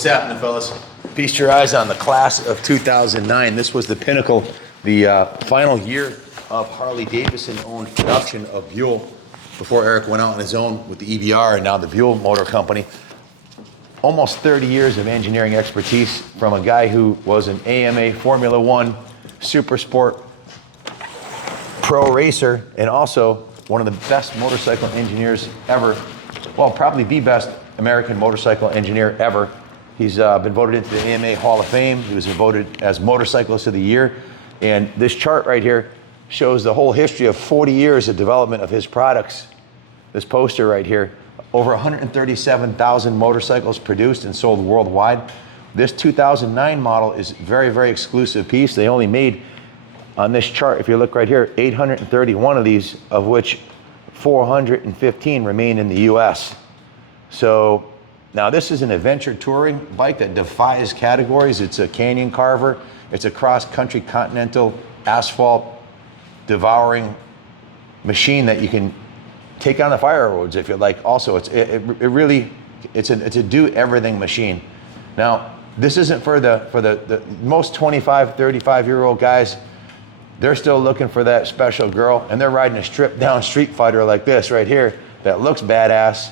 What's happening, fellas? Feast your eyes on the class of 2009. This was the Pinnacle, the final year of Harley-Davidson owned production of Buell before Eric went out on his own with the EBR and now the Buell Motor Company. Almost 30 years of engineering expertise from a guy who was an AMA Formula One Super Sport pro racer and also one of the best motorcycle engineers ever. Well, probably the best American motorcycle engineer ever. He's been voted into the AMA Hall of Fame. He was voted as Motorcyclist of the Year. And this chart right here shows the whole history of 40 years of development of his products. This poster right here, over 137,000 motorcycles produced and sold worldwide. This 2009 model is a very, very exclusive piece. They only made, on this chart, if you look right here, 831 of these, of which 415 remain in the US. So now this is an adventure touring bike that defies categories. It's a canyon carver. It's a cross-country continental asphalt devouring machine that you can take on the fire roads if you like. Also, it's a do everything machine. Now, this isn't for the most 25, 35-year-old guys. They're still looking for that special girl, and they're riding a stripped down Street Fighter like this right here that looks badass.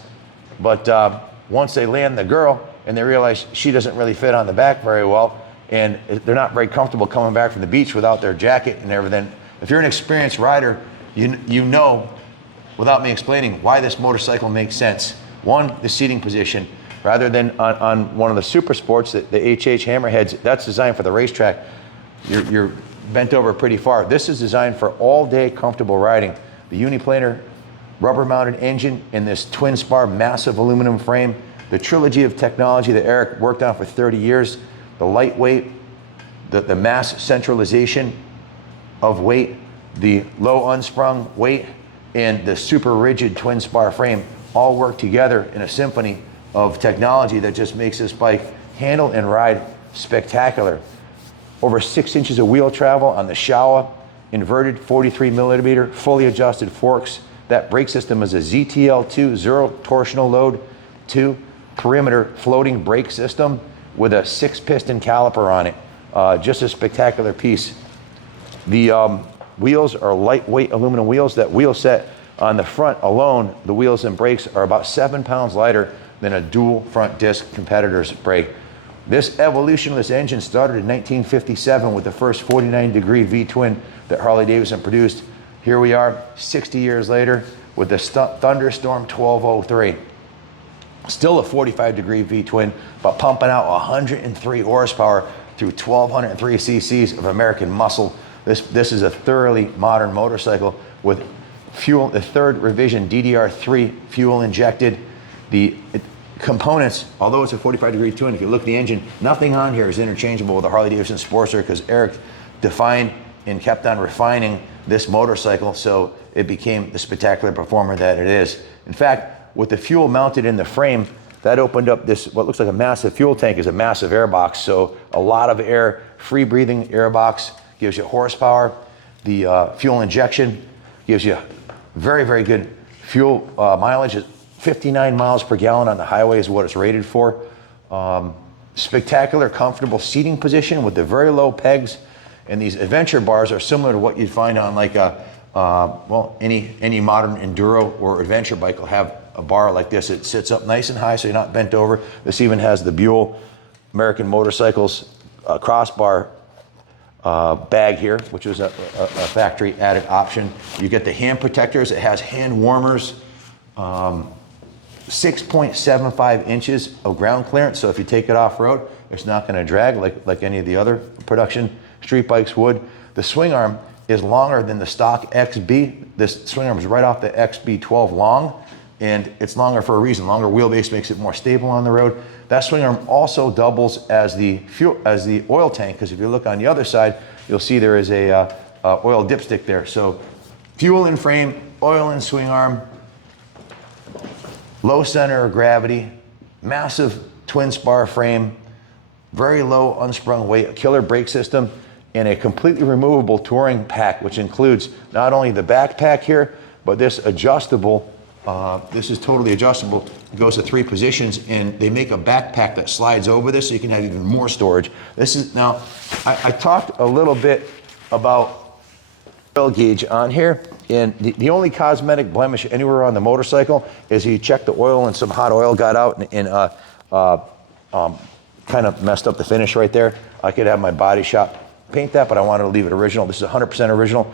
But once they land the girl and they realize she doesn't really fit on the back very well, and they're not very comfortable coming back from the beach without their jacket and everything. If you're an experienced rider, you know, without me explaining, why this motorcycle makes sense. One, the seating position. Rather than on one of the super sports, the HH Hammerheads, that's designed for the racetrack. You're bent over pretty far. This is designed for all-day comfortable riding. The uniplanar rubber-mounted engine in this twin spar massive aluminum frame, the trilogy of technology that Eric worked on for 30 years, the lightweight, the mass centralization of weight, the low unsprung weight, and the super rigid twin spar frame all work together in a symphony of technology that just makes this bike handle and ride spectacular. Over 6 inches of wheel travel on the Showa, inverted 43 millimeter, fully adjusted forks. That brake system is a ZTL2 zero torsional load 2 perimeter floating brake system with a 6-piston caliper on it. Just a spectacular piece. The wheels are lightweight aluminum wheels. That wheel set on the front alone, the wheels and brakes are about 7 pounds lighter than a dual front disc competitor's brake. This evolution of this engine started in 1957 with the first 49-degree V-twin that Harley-Davidson produced. Here we are 60 years later with the Thunderstorm 1203. Still a 45-degree V-twin, but pumping out 103 horsepower through 1,203 cc's of American muscle. This is a thoroughly modern motorcycle with fuel, the third revision DDR3 fuel injected. The components, although it's a 45-degree twin, if you look at the engine, nothing on here is interchangeable with the Harley-Davidson Sportster because Eric defined and kept on refining this motorcycle so it became the spectacular performer that it is. In fact, with the fuel mounted in the frame, that opened up this, what looks like a massive fuel tank is a massive air box. So a lot of air, free breathing air box, gives you horsepower. The fuel injection gives you very, very good fuel mileage. 59 miles per gallon on the highway is what it's rated for. Spectacular, comfortable seating position with the very low pegs. And these adventure bars are similar to what you'd find on like a, well, any modern enduro or adventure bike will have a bar like this. It sits up nice and high so you're not bent over. This even has the Buell American Motorcycles crossbar bag here, which was a factory added option. You get the hand protectors. It has hand warmers. 6.75 inches of ground clearance, so if you take it off-road, it's not going to drag like any of the other production street bikes would. The swing arm is longer than the stock XB. This swing arm is right off the XB12 long, and it's longer for a reason. Longer wheelbase makes it more stable on the road. That swing arm also doubles as the oil tank, because if you look on the other side, you'll see there is a oil dipstick there. So fuel in frame, oil in swing arm, low center of gravity, massive twin spar frame, very low unsprung weight, a killer brake system, and a completely removable touring pack, which includes not only the backpack here, but this adjustable This is totally adjustable. It goes to 3 positions, and they make a backpack that slides over this so you can have even more storage. This is, now, I talked a little bit about oil gauge on here, and the only cosmetic blemish anywhere on the motorcycle is you check the oil and some hot oil got out and kind of messed up the finish right there. I could have my body shop paint that, but I wanted to leave it original. This is 100% original.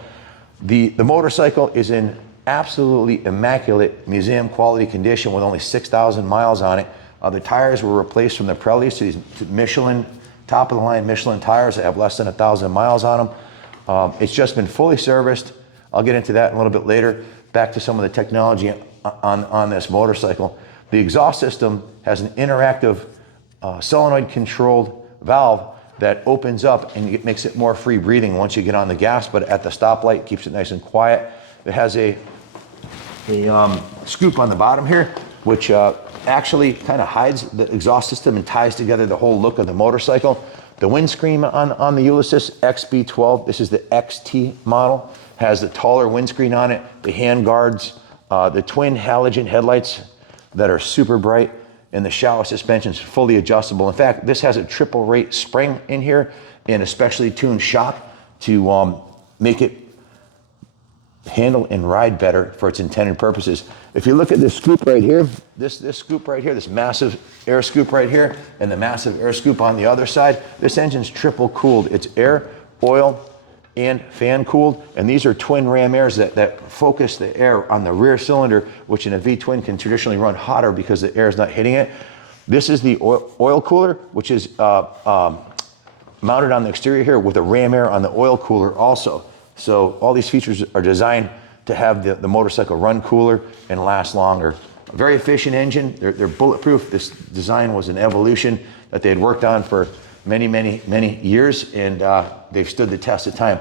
The motorcycle is in absolutely immaculate museum quality condition with only 6,000 miles on it. The tires were replaced from the Pirellis to these Michelin, top of the line Michelin tires that have less than 1,000 miles on them. It's just been fully serviced. I'll get into that a little bit later. Back to some of the technology on this motorcycle. The exhaust system has an interactive solenoid controlled valve that opens up and it makes it more free breathing once you get on the gas, but at the stoplight keeps it nice and quiet. It has a scoop on the bottom here, which actually kind of hides the exhaust system and ties together the whole look of the motorcycle. The windscreen on the Ulysses XB12, this is the XT model, has the taller windscreen on it, the hand guards, the twin halogen headlights that are super bright, and the shower suspension is fully adjustable. In fact, this has a triple rate spring in here and a specially tuned shock to make it handle and ride better for its intended purposes. If you look at this scoop right here, this scoop right here, this massive air scoop right here, and the massive air scoop on the other side, this engine's triple cooled. It's air, oil, and fan cooled, and these are twin ram airs that focus the air on the rear cylinder, which in a V-twin can traditionally run hotter because the air is not hitting it. This is the oil cooler, which is mounted on the exterior here with a ram air on the oil cooler also. So all these features are designed to have the motorcycle run cooler and last longer. A very efficient engine, they're bulletproof. This design was an evolution that they had worked on for many years, and they've stood the test of time.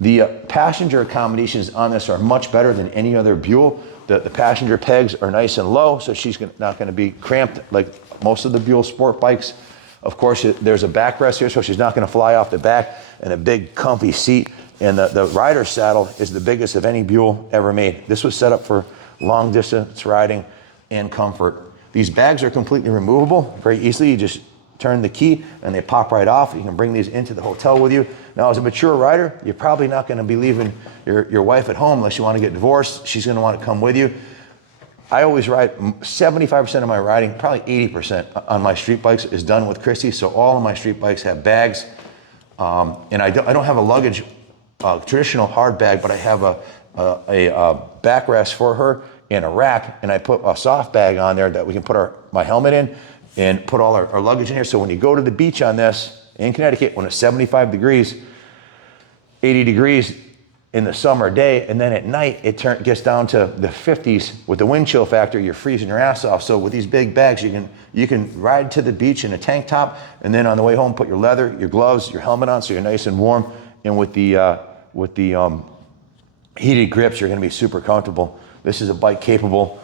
The passenger accommodations on this are much better than any other Buell. The passenger pegs are nice and low, so she's not going to be cramped like most of the Buell sport bikes. Of course, there's a backrest here, so she's not going to fly off the back, and a big comfy seat. And the rider saddle is the biggest of any Buell ever made. This was set up for long distance riding and comfort. These bags are completely removable very easily. You just turn the key and they pop right off. You can bring these into the hotel with you. Now, as a mature rider, you're probably not going to be leaving your wife at home unless you want to get divorced. She's going to want to come with you. I always ride 75% of my riding, probably 80% on my street bikes is done with Christy. So all of my street bikes have bags. And I don't have a luggage, traditional hard bag, but I have a backrest for her and a rack, and I put a soft bag on there that we can put my helmet in and put all our luggage in here. So when you go to the beach on this in Connecticut, when it's 75 degrees, 80 degrees in the summer day, and then at night it gets down to the 50s with the wind chill factor, you're freezing your ass off. So with these big bags, you can ride to the beach in a tank top, and then on the way home put your leather, your gloves, your helmet on so you're nice and warm. And with the heated grips, you're going to be super comfortable. This is a bike capable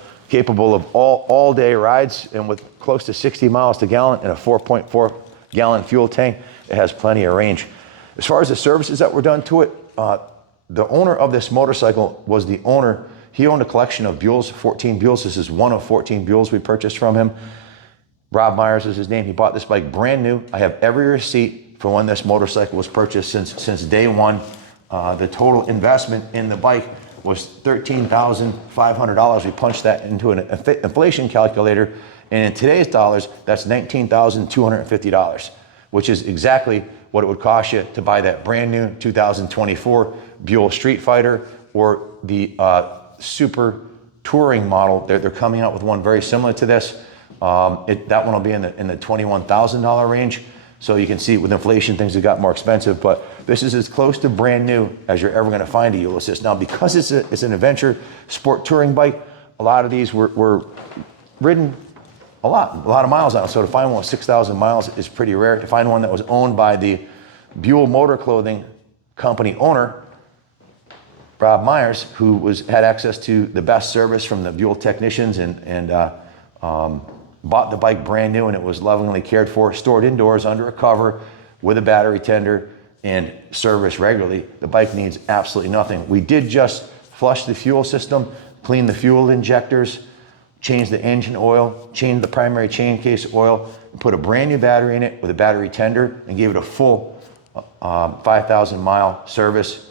of all day rides, and with close to 60 miles to gallon and a 4.4 gallon fuel tank, it has plenty of range. As far as the services that were done to it, the owner of this motorcycle was the owner. He owned a collection of Buells, 14 Buells. This is one of 14 Buells we purchased from him. Rob Myers is his name. He bought this bike brand new. I have every receipt for when this motorcycle was purchased since day one. The total investment in the bike was $13,500. We punched that into an inflation calculator, and in today's dollars, that's $19,250, which is exactly what it would cost you to buy that brand new 2024 Buell Street Fighter or the Super Touring model. They're coming out with one very similar to this. That one will be in the $21,000 range. So you can see with inflation, things have got more expensive, but this is as close to brand new as you're ever going to find a Ulysses. Now, because it's an adventure sport touring bike, a lot of these were ridden a lot of miles on. So to find one with 6,000 miles is pretty rare. To find one that was owned by the Buell Motor Clothing Company owner, Rob Myers, who had access to the best service from the Buell technicians and bought the bike brand new, and it was lovingly cared for, stored indoors under a cover with a battery tender and serviced regularly. The bike needs absolutely nothing. We did just flush the fuel system cleaned the fuel injectors, changed the engine oil, changed the primary chain case oil, and put a brand new battery in it with a battery tender and gave it a full 5,000 mile service.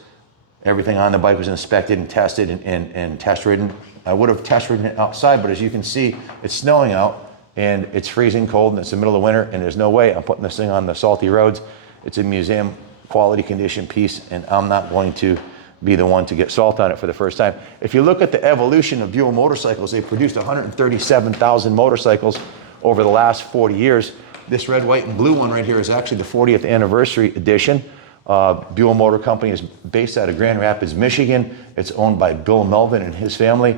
Everything on the bike was inspected and tested and test ridden. I would have test ridden it outside, but as you can see, it's snowing out and it's freezing cold and it's the middle of winter and there's no way I'm putting this thing on the salty roads. It's a museum quality condition piece and I'm not going to be the one to get salt on it for the first time. If you look at the evolution of Buell motorcycles, they produced 137,000 motorcycles over the last 40 years. This red, white, and blue one right here is actually the 40th anniversary edition. Buell Motor Company is based out of Grand Rapids, Michigan. It's owned by Bill Melvin and his family.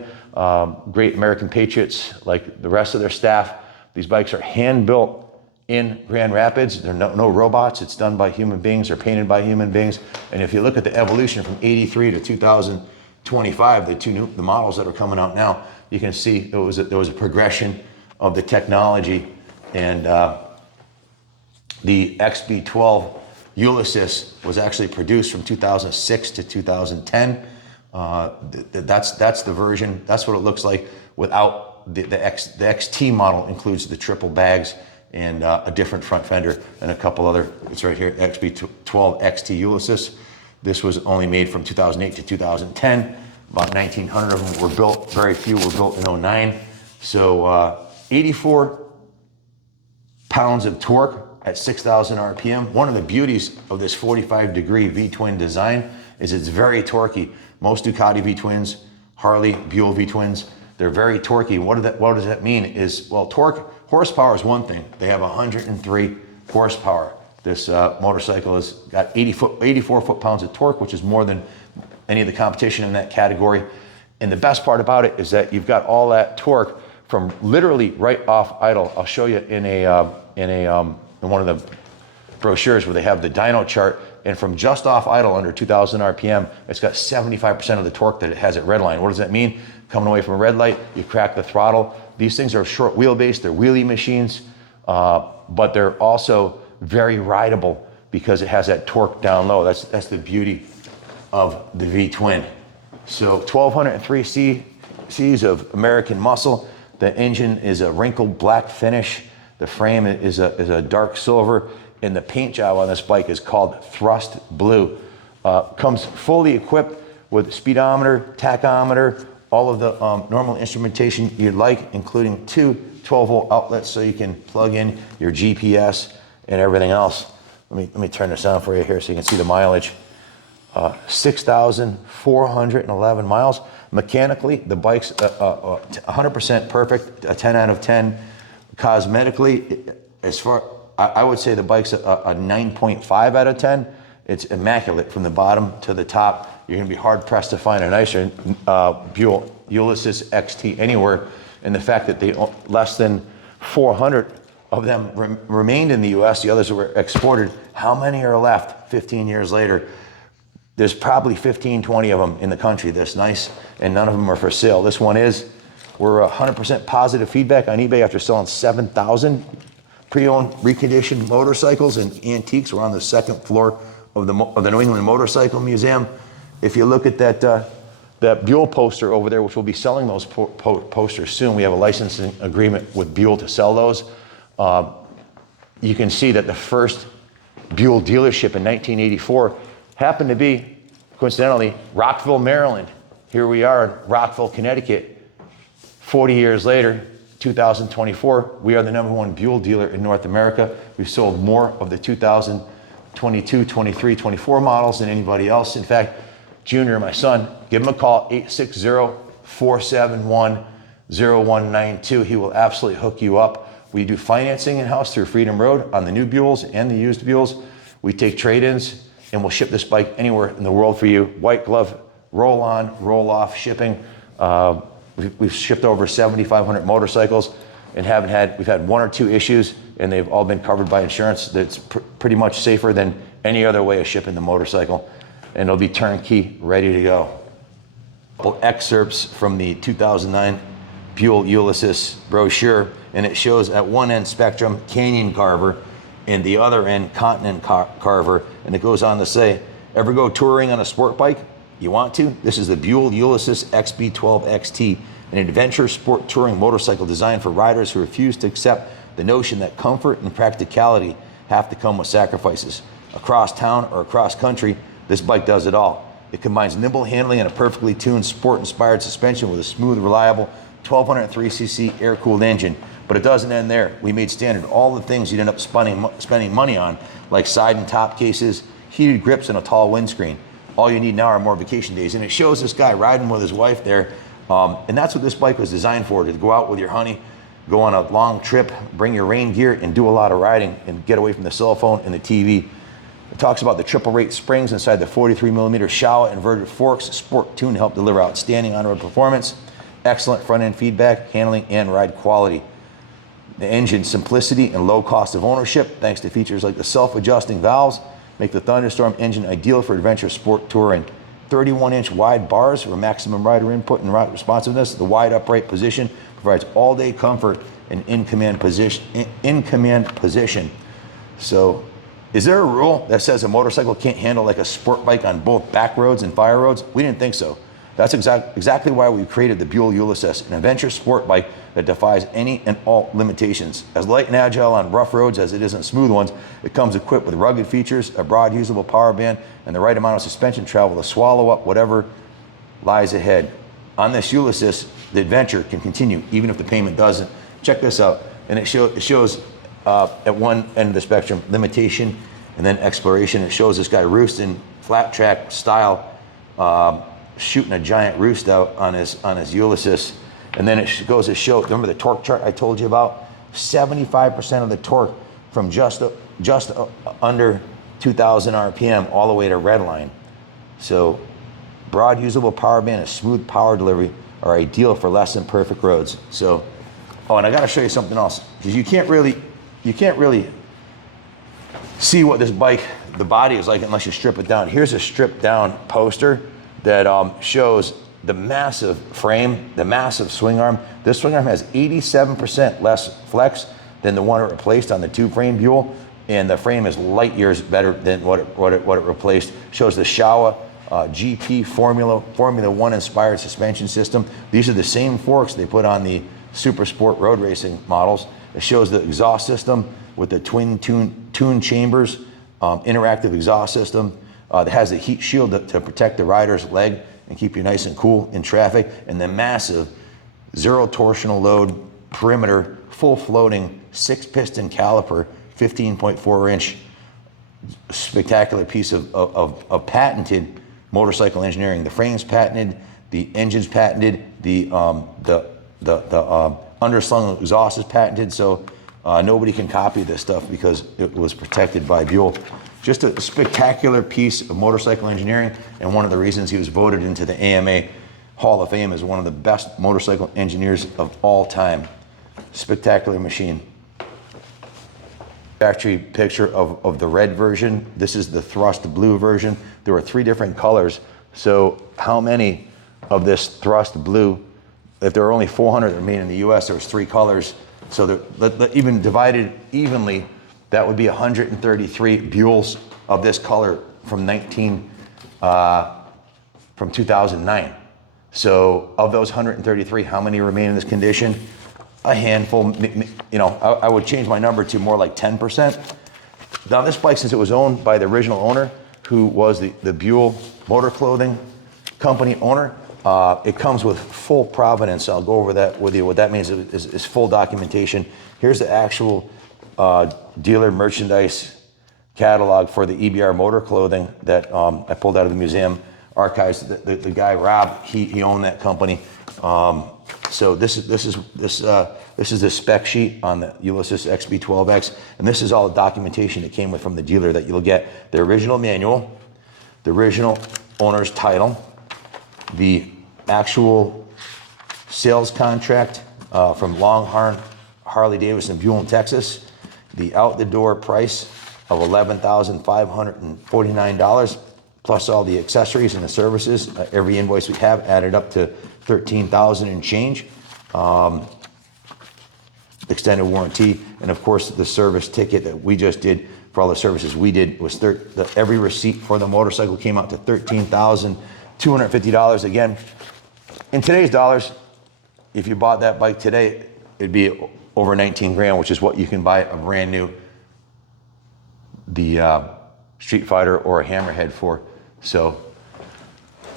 Great American patriots like the rest of their staff. These bikes are hand-built in Grand Rapids. They're no robots. It's done by human beings or painted by human beings. And if you look at the evolution from 83 to 2025, the models that are coming out now, you can see there was a progression of the technology. And the XB12 Ulysses was actually produced from 2006 to 2010. That's the version. That's what it looks like without the XT model. Includes the triple bags and a different front fender and a couple other. It's right here, XB12XT Ulysses. This was only made from 2008 to 2010. About 1,900 of them were built. Very few were built in 09. So 84 pounds of torque at 6,000 RPM. One of the beauties of this 45-degree V-twin design is it's very torquey. Most Ducati V-twins, Harley, Buell V-twins, they're very torquey. What does that mean is, well, horsepower is one thing. They have 103 horsepower. This motorcycle has got 84 foot-pounds of torque, which is more than any of the competition in that category. And the best part about it is that you've got all that torque from literally right off idle. I'll show you in one of the brochures where they have the dyno chart, and from just off idle under 2,000 RPM, it's got 75% of the torque that it has at redline. What does that mean? Coming away from a red light, you crack the throttle. These things are short wheelbase, they're wheelie machines, but they're also very rideable because it has that torque down low. That's the beauty of the V-twin. So 1,203 cc's of American muscle. The engine is a wrinkled black finish. The frame is a dark silver, and the paint job on this bike is called Thrust Blue. Comes fully equipped with speedometer, tachometer, all of the normal instrumentation you'd like, including two 12-volt outlets so you can plug in your GPS and everything else. Let me turn this on for you here so you can see the mileage. 6,411 miles. Mechanically, the bike's 100% perfect, a 10 out of 10. Cosmetically, I would say the bike's a 9.5 out of 10. It's immaculate from the bottom to the top. You're gonna be hard pressed to find a nicer Buell Ulysses XT anywhere. And the fact that less than 400 of them remained in the US, the others were exported. How many are left 15 years later? There's probably 15, 20 of them in the country this nice, and none of them are for sale. This one is. We're 100% positive feedback on eBay after selling 7,000 pre-owned, reconditioned motorcycles and antiques. We're on the second floor of the New England Motorcycle Museum. If you look at that Buell poster over there, which we'll be selling those posters soon. We have a licensing agreement with Buell to sell those. You can see that the first Buell dealership in 1984 happened to be, coincidentally, Rockville, Maryland. Here we are in Rockville, Connecticut. 40 years later, 2024, we are the #1 Buell dealer in North America. We've sold more of the 2022, 23, 24 models than anybody else. In fact, Junior, my son, give him a call, 860-471-0192. He will absolutely hook you up. We do financing in-house through Freedom Road on the new Buells and the used Buells. We take trade-ins, and we'll ship this bike anywhere in the world for you. White glove, roll on, roll off shipping. We've shipped over 7,500 motorcycles and we've had one or two issues, and they've all been covered by insurance. That's pretty much safer than any other way of shipping the motorcycle, and it'll be turnkey, ready to go. Couple excerpts from the 2009 Buell Ulysses brochure, and it shows at one end Spectrum Canyon Carver and the other end Continent Carver, and it goes on to say, ever go touring on a sport bike? You want to? This is the Buell Ulysses XB12XT, an adventure sport touring motorcycle designed for riders who refuse to accept the notion that comfort and practicality have to come with sacrifices. Across town or across country, this bike does it all. It combines nimble handling and a perfectly tuned sport-inspired suspension with a smooth, reliable 1203cc air-cooled engine. But it doesn't end there. We made standard all the things you'd end up spending money on, like side and top cases, heated grips, and a tall windscreen. All you need now are more vacation days. And it shows this guy riding with his wife there. And that's what this bike was designed for, to go out with your honey, go on a long trip, bring your rain gear, and do a lot of riding and get away from the cell phone and the TV. It talks about the triple rate springs inside the 43mm Showa inverted forks, sport tune to help deliver outstanding on-road performance, excellent front-end feedback, handling, and ride quality. The engine simplicity and low cost of ownership, thanks to features like the self-adjusting valves, make the Thunderstorm engine ideal for adventure sport touring. 31-inch wide bars for maximum rider input and ride responsiveness. The wide upright position provides all-day comfort and in-command position. So, is there a rule that says a motorcycle can't handle like a sport bike on both back roads and fire roads? We didn't think so. That's exactly why we created the Buell Ulysses, an adventure sport bike that defies any and all limitations. As light and agile on rough roads as it is on smooth ones, it comes equipped with rugged features, a broad usable power band, and the right amount of suspension travel to swallow up whatever lies ahead. On this Ulysses, the adventure can continue even if the payment doesn't. Check this out. And it shows at one end of the spectrum, limitation and then exploration. It shows this guy roosting, flat track style, shooting a giant roost out on his Ulysses. And then it goes to show, remember the torque chart I told you about? 75% of the torque from just under 2,000 RPM all the way to redline. So broad usable power band and smooth power delivery are ideal for less than perfect roads. So, oh, and I gotta show you something else, because you can't really see what this bike, the body is like unless you strip it down. Here's a stripped down poster that shows the massive frame, the massive swing arm. This swing arm has 87% less flex than the one it replaced on the tube frame Buell, and the frame is light years better than what it replaced. Shows the Showa GP Formula One inspired suspension system. These are the same forks they put on the Super Sport road racing models. It shows the exhaust system with the twin tune chambers, interactive exhaust system. That has a heat shield to protect the rider's leg and keep you nice and cool in traffic, and the massive zero torsional load perimeter, full floating 6-piston caliper, 15.4-inch spectacular piece of patented motorcycle engineering. The frame's patented, the engine's patented, the underslung exhaust is patented, so nobody can copy this stuff because it was protected by Buell. Just a spectacular piece of motorcycle engineering, and one of the reasons he was voted into the AMA Hall of Fame as one of the best motorcycle engineers of all time. Spectacular machine. Factory picture of the red version. This is the thrust blue version. There were 3 different colors. So how many of this thrust blue, if there are only 400 that remain in the US, there was 3 colors. So even divided evenly, that would be 133 Buells of this color from 2009. So of those 133, how many remain in this condition? A handful. You know, I would change my number to more like 10%. Now this bike, since it was owned by the original owner, who was the Buell Motor Clothing Company owner, it comes with full provenance. I'll go over that with you. What that means is full documentation. Here's the actual dealer merchandise catalog for the EBR Motor Clothing that I pulled out of the museum archives. The guy Rob, he owned that company. So this is the spec sheet on the Ulysses XB12X, and this is all the documentation that came with from the dealer that you'll get: the original manual, the original owner's title, the actual sales contract from Longhorn Harley-Davidson Buell in Texas, the out-the-door price of $11,549, plus all the accessories and the services. Every invoice we have added up to $13,000 and change. Extended warranty, and of course the service ticket that we just did for all the services we did was every receipt for the motorcycle came out to $13,000 $250 again. In today's dollars, if you bought that bike today, it'd be over 19 grand, which is what you can buy a brand new Street Fighter or a Hammerhead for. So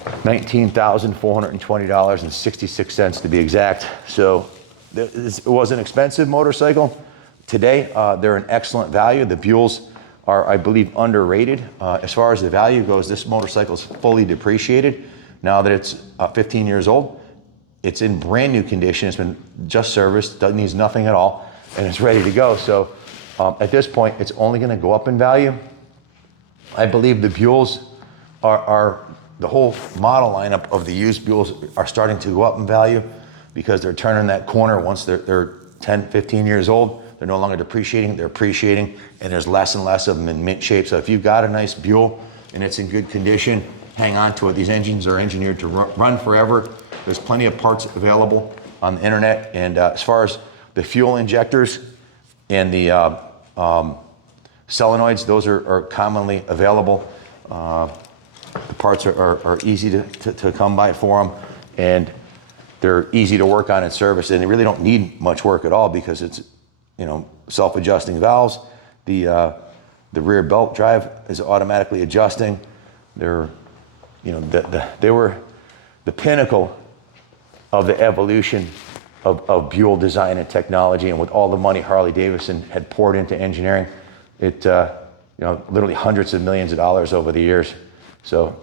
$19,420.66 to be exact. So it was an expensive motorcycle. Today, they're an excellent value. The Buells are, I believe, underrated. As far as the value goes, this motorcycle is fully depreciated. Now that it's 15 years old, it's in brand new condition. It's been just serviced, needs nothing at all, and it's ready to go. So at this point, it's only gonna go up in value. I believe the Buells are the whole model lineup of the used Buells are starting to go up in value because they're turning that corner. Once they're 10, 15 years old, they're no longer depreciating, they're appreciating, and there's less and less of them in mint shape. So if you've got a nice Buell and it's in good condition, hang on to it. These engines are engineered to run forever. There's plenty of parts available on the internet. And as far as the fuel injectors and the solenoids, those are commonly available. The parts are easy to come by for them, and they're easy to work on and service, and they really don't need much work at all because it's, you know, self-adjusting valves. The rear belt drive is automatically adjusting. They're, you know, they were the pinnacle of the evolution of Buell design and technology, and with all the money Harley-Davidson had poured into engineering, it you know, literally hundreds of millions of dollars over the years. So,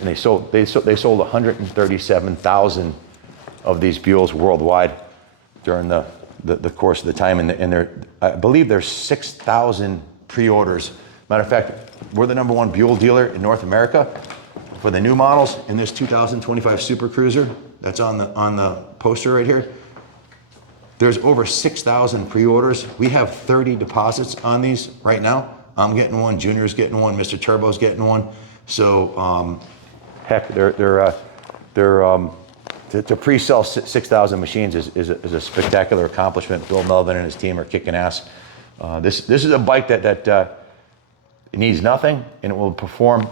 and they sold 137,000 of these Buells worldwide during the course of the time, and I believe there's 6,000 pre-orders. Matter of fact, we're the #1 Buell dealer in North America for the new models in this 2025 Super Cruiser that's on the poster right here. There's over 6,000 pre-orders. We have 30 deposits on these right now. I'm getting one, Junior's getting one, Mr. Turbo's getting one. So, heck, to pre-sell 6,000 machines is a spectacular accomplishment. Bill Melvin and his team are kicking ass. This is a bike that it needs nothing, and it will perform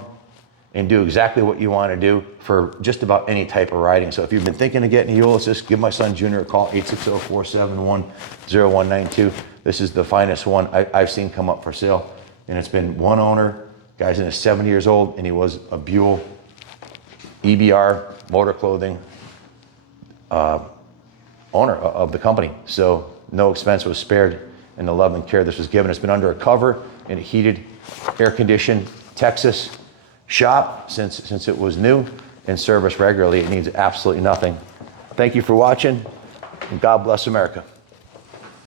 and do exactly what you want to do for just about any type of riding. So if you've been thinking of getting a Ulysses, give my son Junior a call, 860-471-0192. This is the finest one I've seen come up for sale, and it's been one owner. Guy's in his 70 years old, and he was a Buell EBR motor clothing owner of the company. So no expense was spared in the love and care this was given. It's been under a cover in a heated, air-conditioned Texas shop since it was new and serviced regularly. It needs absolutely nothing. Thank you for watching, and God bless America.